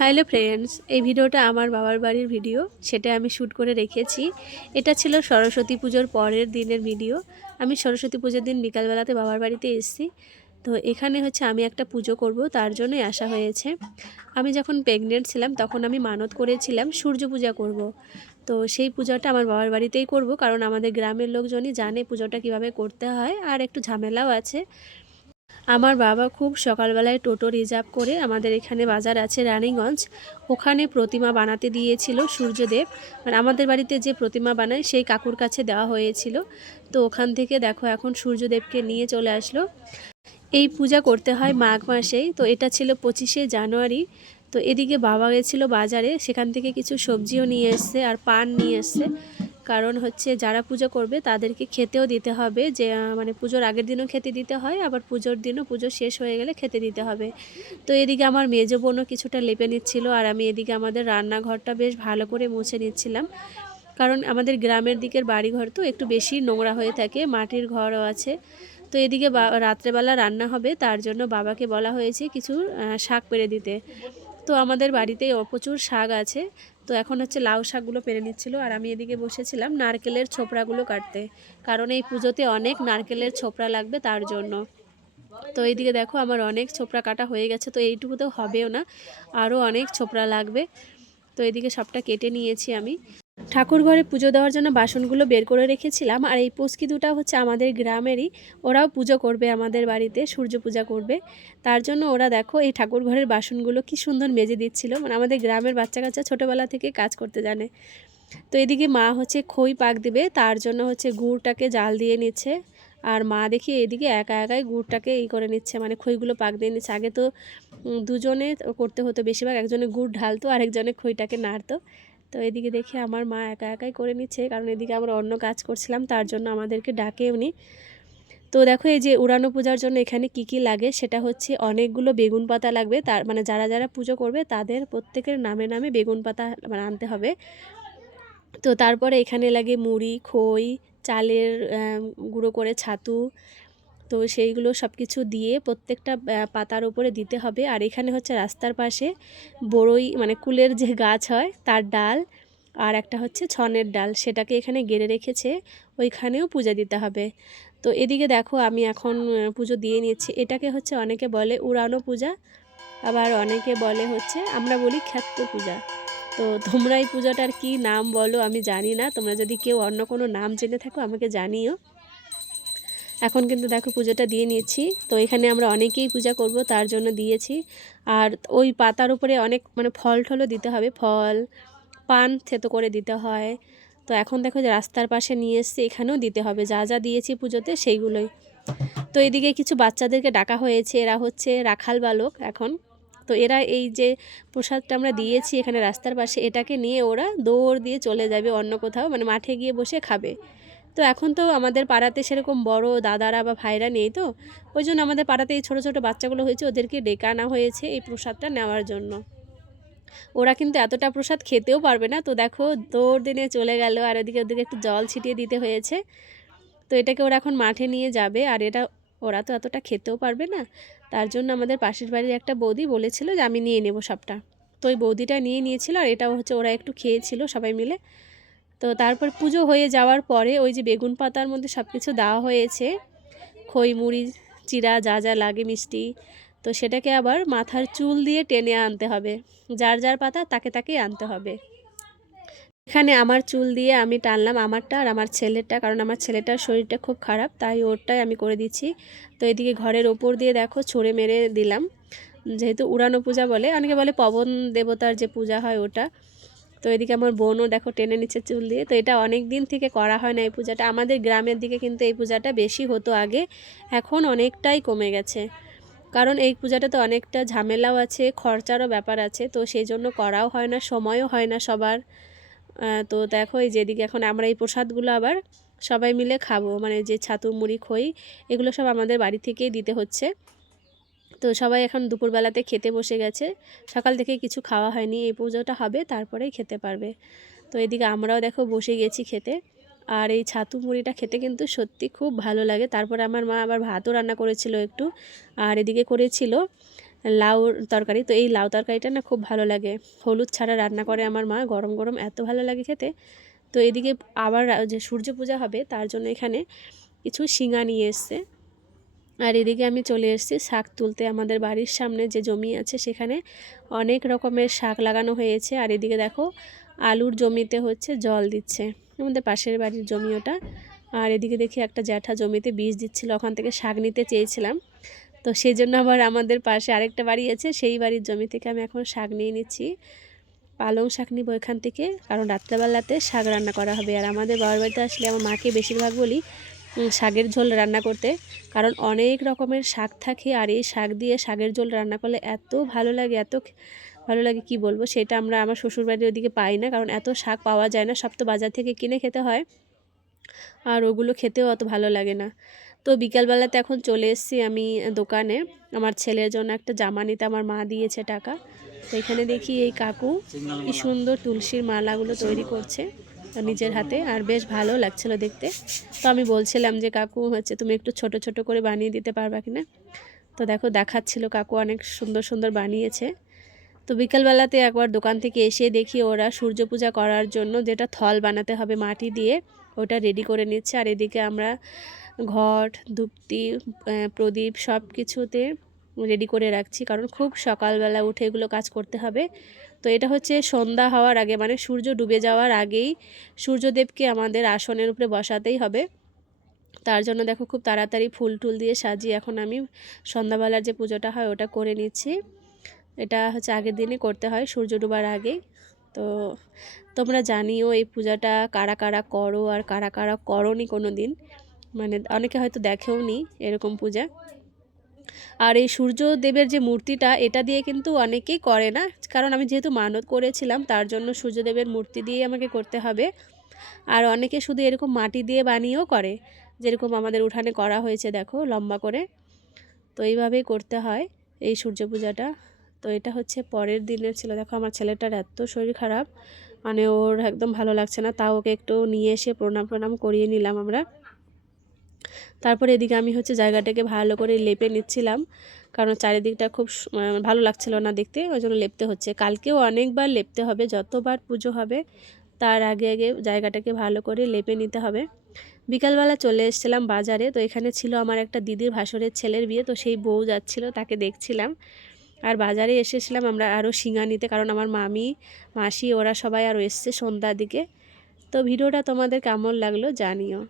Hello friends, এই ভিডিওটা আমার বাবার বাড়ির ভিডিও, সেটা আমি শ্যুট করে রেখেছি। এটা ছিল সরস্বতী পুজোর পরের দিনের ভিডিও। আমি সরস্বতী পুজোর দিন বিকালবেলাতে বাবার বাড়িতে এসেছি। তো এখানে হচ্ছে আমি একটা পুজো করব, তার জন্যই আসা হয়েছে। আমি যখন প্রেগনেন্ট ছিলাম তখন আমি মানত করেছিলাম সূর্য পূজা করব। তো সেই পূজাটা আমার বাবার বাড়িতেই করব, কারণ আমাদের গ্রামের লোকজনই জানে পুজোটা কিভাবে করতে হয়, আর একটু ঝামেলাও আছে। আমার বাবা খুব সকালবেলায় টোটো রিজার্ভ করে আমাদের এখানে বাজার আছে রানীগঞ্জ, ওখানে প্রতিমা বানাতে দিয়েছিল সূর্যদেব। মানে আমাদের বাড়িতে যে প্রতিমা বানায় সেই কাকুর কাছে দেওয়া হয়েছিল। তো ওখান থেকে দেখো এখন সূর্যদেবকে নিয়ে চলে আসলো। এই পূজা করতে হয় মাঘ মাসেই। তো এটা ছিল 25শে জানুয়ারি। তো এদিকে বাবা গেছিলো বাজারে, সেখান থেকে কিছু সবজিও নিয়ে এসছে আর পান নিয়ে এসছে। কারণ হচ্ছে যারা পুজো করবে তাদেরকে খেতেও দিতে হবে, যে মানে পুজোর আগের দিনও খেতে দিতে হয়, আবার পুজোর দিনও পুজো শেষ হয়ে গেলে খেতে দিতে হবে। তো এদিকে আমার মেজো বোনও কিছুটা লেপে নিচ্ছিল, আর আমি এদিকে আমাদের রান্নাঘরটা বেশ ভালো করে মুছে নিচ্ছিলাম। কারণ আমাদের গ্রামের দিকের বাড়িঘর তো একটু বেশি নোংরা হয়ে থাকে, মাটির ঘরও আছে। তো এদিকে রাত্রেবেলা রান্না হবে, তার জন্য বাবাকে বলা হয়েছে কিছু শাক পেড়ে দিতে। তো আমাদের বাড়িতেই প্রচুর শাক আছে। তো এখন হচ্ছে লাউ শাকগুলো পেরে নিচ্ছিল, আর আমি এদিকে বসেছিলাম নারকেলের ছোবড়াগুলো কাটতে, কারণ এই পুজোতে অনেক নারকেলের ছোবড়া লাগবে তার জন্য। তো এইদিকে দেখো আমার অনেক ছোবড়া কাটা হয়ে গেছে, তো এইটুকু তো হবেও না, আরও অনেক ছোবড়া লাগবে। তো এদিকে সবটা কেটে নিয়েছি আমি। ঠাকুর ঘরে পুজো দেওয়ার জন্য বাসনগুলো বের করে রেখেছিলাম, আর এই পুচকি দুটা হচ্ছে আমাদের গ্রামেরই, ওরাও পুজো করবে আমাদের বাড়িতে, সূর্য পূজা করবে। তার জন্য ওরা দেখো এই ঠাকুর ঘরের বাসনগুলো কি সুন্দর মেজে দিচ্ছিল। মানে আমাদের গ্রামের বাচ্চা কাচ্চা ছোটোবেলা থেকে কাজ করতে জানে। তো এদিকে মা হচ্ছে খই পাক দিবে, তার জন্য হচ্ছে গুড়টাকে জাল দিয়ে নিচ্ছে। আর মা দেখি এদিকে একা একাই গুড়টাকে করে নিচ্ছে, মানে খইগুলো পাক দিয়ে নিচ্ছে। আগে তো দুজনে করতে হতো, বেশিরভাগ একজনে গুড় ঢালতো আর একজনে খইটাকে নাড়তো। তো এদিকে দেখি আমার মা একা একাই করে নিচ্ছে, কারণ এদিকে আমরা অন্য কাজ করছিলাম, তার জন্য আমাদেরকে ডাকে উনি। তো দেখো এই যে উড়ানো পূজার জন্য এখানে কি কি লাগে, সেটা হচ্ছে অনেকগুলো বেগুন পাতা লাগবে। তার মানে যারা যারা পুজো করবে তাদের প্রত্যেকের নামে নামে বেগুন পাতা মানে আনতে হবে। তো তারপরে এখানে লাগে মুড়ি, খই, চালের গুঁড়ো করে ছাতু। তো সেইগুলো সব কিছু দিয়ে প্রত্যেকটা পাতার উপরে দিতে হবে। আর এখানে হচ্ছে রাস্তার পাশে বড়ই মানে কুলের যে গাছ হয় তার ডাল, আর একটা হচ্ছে ছনের ডাল, সেটাকে এখানে গেড়ে রেখেছে, ওইখানেও পূজা দিতে হবে। তো এদিকে দেখো আমি এখন পুজো দিয়ে নিচ্ছি। এটাকে হচ্ছে অনেকে বলে উড়ানো পূজা, আবার অনেকে বলে হচ্ছে, আমরা বলি ক্ষেত্র পূজা। তো তোমরা এই পূজাটার কি নাম বলো আমি জানি না, তোমরা যদি কেউ অন্য কোনো নাম জেনে থাকো আমাকে জানিও। এখন কিন্তু দেখো পুজোটা দিয়ে নিয়েছি। তো এখানে আমরা অনেকেই পূজা করব, তার জন্য দিয়েছি। আর ওই পাতার উপরে অনেক মানে ফল টলও দিতে হবে, ফল পান থেতো করে দিতে হয়। তো এখন দেখো যে রাস্তার পাশে নিয়ে এসছি, এখানেও দিতে হবে যা যা দিয়েছি পুজোতে সেইগুলোই। তো এদিকে কিছু বাচ্চাদেরকে ডাকা হয়েছে, এরা হচ্ছে রাখাল বালক এখন। তো এরা এই যে প্রসাদটা আমরা দিয়েছি এখানে রাস্তার পাশে, এটাকে নিয়ে ওরা দৌড় দিয়ে চলে যাবে অন্য কোথাও, মানে মাঠে গিয়ে বসে খাবে। তো এখন তো আমাদের পাড়াতে সেরকম বড় দাদারা বা ভাইরা নেই, তো ওই জন্য আমাদের পাড়াতে এই ছোটো ছোটো বাচ্চাগুলো হয়েছে, ওদেরকে ডেকে আনা হয়েছে এই প্রসাদটা নেওয়ার জন্য। ওরা কিন্তু এতটা প্রসাদ খেতেও পারবে না, তো দেখো দৌড় দিনে চলে গেল, আর ওদিকে ওদিকে একটু জল ছিটিয়ে দিতে হয়েছে। তো এটাকে ওরা এখন মাঠে নিয়ে যাবে, আর এটা ওরা তো এতটা খেতেও পারবে না, তার জন্য আমাদের পাশের বাড়ির একটা বৌদি বলেছিল যে আমি নিয়ে নেব সবটা। তো ওই বৌদিটা নিয়ে নিয়েছিল, আর এটাও হচ্ছে ওরা একটু খেয়েছিল সবাই মিলে। তো তারপর পুজো হয়ে যাওয়ার পরে ওই যে বেগুন পাতার মধ্যে সব কিছু দেওয়া হয়েছে, খই মুড়ি চিরা যা যা লাগে মিষ্টি। তো সেটাকে আবার মাথার চুল দিয়ে টেনে আনতে হবে, যার যার পাতা তাকে তাকেই আনতে হবে। এখানে আমার চুল দিয়ে আমি টানলাম আমারটা আর আমার ছেলেটা, কারণ আমার ছেলেটার শরীরটা খুব খারাপ, তাই ওরটাই আমি করে দিচ্ছি। তো এদিকে ঘরের ওপর দিয়ে দেখো ছড়ে মেরে দিলাম, যেহেতু উড়ানো পূজা বলে, অনেকে বলে পবন দেবতার যে পূজা হয় ওটা। তো এদিকে আমার বোনও দেখো টেনে নিচ্ছে চুল দিয়ে। তো এটা অনেক দিন থেকে করা হয় না এই পূজাটা, আমাদের গ্রামের দিকে কিন্তু এই পূজাটা বেশি হতো আগে, এখন অনেকটাই কমে গেছে। কারণ এই পূজাটাতে অনেকটা ঝামেলাও আছে, খরচারও ব্যাপার আছে, তো সেই জন্য করাও হয় না, সময়ও হয় না সবার। তো দেখো এই যেদিকে এখন আমরা এই প্রসাদগুলো আবার সবাই মিলে খাবো, মানে যে ছাতু মুড়ি খই এগুলো সব আমাদের বাড়ি থেকেই দিতে হচ্ছে। তো সবাই এখন দুপুরবেলাতে খেতে বসে গেছে, সকাল থেকে কিছু খাওয়া হয়নি, এই পুজোটা হবে তারপরেই খেতে পারবে। তো এদিকে আমরাও দেখো বসে গেছি খেতে। আর এই ছাতু মুড়িটা খেতে কিন্তু সত্যি খুব ভালো লাগে। তারপরে আমার মা আবার ভাতও রান্না করেছিল একটু, আর এদিকে করেছিল লাউ তরকারি। তো এই লাউ তরকারিটা না খুব ভালো লাগে, হলুদ ছাড়া রান্না করে আমার মা, গরম গরম এত ভালো লাগে খেতে। তো এদিকে আবার যে সূর্য পূজা হবে তার জন্য এখানে কিছু শিঙা নিয়ে এসছে। আর এদিকে আমি চলে এসেছি শাক তুলতে। আমাদের বাড়ির সামনে যে জমি আছে সেখানে অনেক রকমের শাক লাগানো হয়েছে। আর এদিকে দেখো আলুর জমিতে হচ্ছে জল দিচ্ছে, আমাদের পাশের বাড়ির জমি ওটা। আর এদিকে দেখি একটা জ্যাঠা জমিতে বীজ দিচ্ছিল, ওখান থেকে শাক নিতে চেয়েছিলাম। তো সেই জন্য আবার আমাদের পাশে আরেকটা বাড়ি আছে, সেই বাড়ির জমি থেকে আমি এখন শাক নিয়ে নিচ্ছি। পালং শাক নিব এখান থেকে, কারণ রাত্রেবেলাতে শাক রান্না করা হবে। আর আমাদের বাবার বাড়িতে আসলে আমার মাকে বেশিরভাগ বলি শাকের ঝোল রান্না করতে, কারণ অনেক রকমের শাক থাকে। আর এই শাক দিয়ে শাকের ঝোল রান্না করলে এত ভালো লাগে, এত ভালো লাগে কি বলবো। সেটা আমরা আমার শ্বশুরবাড়ির ওদিকে পাই না, কারণ এত শাক পাওয়া যায় না, সব তো বাজার থেকে কিনে খেতে হয়। আর ওগুলো খেতেও অত ভালো লাগে না। তো বিকালবেলাতে এখন চলে এসেছি আমি দোকানে, আমার ছেলের জন্য একটা জামা নিতে আমার মা দিয়েছে টাকা। তো এখানে দেখি এই কাকু কি সুন্দর তুলসীর মালাগুলো তৈরি করছে নিজের হাতে, আর বেশ ভালো লাগছিল দেখতে। তো আমি বলছিলাম যে কাকু হচ্ছে তুমি একটু ছোট ছোট করে বানিয়ে দিতে পারবা কিনা। তো দেখো দেখাচ্ছিল, কাকু অনেক সুন্দর সুন্দর বানিয়েছে। তো বিকালবেলাতে একবার দোকান থেকে এসে দেখি ওরা সূর্য পূজা করার জন্য যেটা থল বানাতে হবে মাটি দিয়ে, ওটা রেডি করে নিচ্ছে। আর এদিকে আমরা ঘট, ধূপটি, প্রদীপ সব কিছুতে রেডি করে রাখছি, কারণ খুব সকালবেলা উঠে এগুলো কাজ করতে হবে। তো এটা হচ্ছে সন্ধ্যা হওয়ার আগে, মানে সূর্য ডুবে যাওয়ার আগেই সূর্যদেবকে আমাদের আসনের উপরে বসাতেই হবে। তার জন্য দেখো খুব তাড়াতাড়ি ফুল টুল দিয়ে সাজিয়ে এখন আমি সন্ধ্যাবেলার যে পুজোটা হয় ওটা করে নিচ্ছি। এটা হচ্ছে আগের দিনই করতে হয়, সূর্য ডোবার আগেই। তো তোমরা জানিও এই পূজাটা কারা কারা করো আর কারা কারা করোনি কোনো দিন, মানে অনেকে হয়তো দেখেও নি এরকম পূজা। আর এই সূর্যদেবের যে মূর্তিটা, এটা দিয়ে কিন্তু অনেকেই করে না, কারণ আমি যেহেতু মানত করেছিলাম তার জন্য সূর্যদেবের মূর্তি দিয়ে আমাকে করতে হবে। আর অনেকে শুধু এরকম মাটি দিয়ে বানিয়েও করে, যেরকম আমাদের উঠানে করা হয়েছে দেখো লম্বা করে। তো এইভাবেই করতে হয় এই সূর্য পূজাটা। তো এটা হচ্ছে পরের দিনের ছিল। দেখো আমার ছেলেটার এত শরীর খারাপ, মানে ওর একদম ভালো লাগছে না, তাও ওকে একটু নিয়ে এসে প্রণাম করিয়ে নিলাম আমরা। তারপরে এদিকে আমি হচ্ছে জায়গাটাকে ভালো করে লেপে নিচ্ছিলাম, কারণ চারিদিকটা খুব ভালো লাগছিল না দেখতে, ওই জন্য লেপতে হচ্ছে। কালকেও অনেকবার লেপতে হবে, যতবার পুজো হবে তার আগে আগে জায়গাটাকে ভালো করে লেপে নিতে হবে। বিকালবেলা চলে এসেছিলাম বাজারে। তো এখানে ছিল আমার একটা দিদির ভাসুরের ছেলের বিয়ে, তো সেই বউ যাচ্ছিল, তাকে দেখছিলাম। আর বাজারে এসেছিলাম আমরা আরও শিঙা নিতে, কারণ আমার মামি মাসি ওরা সবাই আরও এসছে সন্ধ্যার দিকে। তো ভিডিওটা তোমাদের কেমন লাগলো জানিও।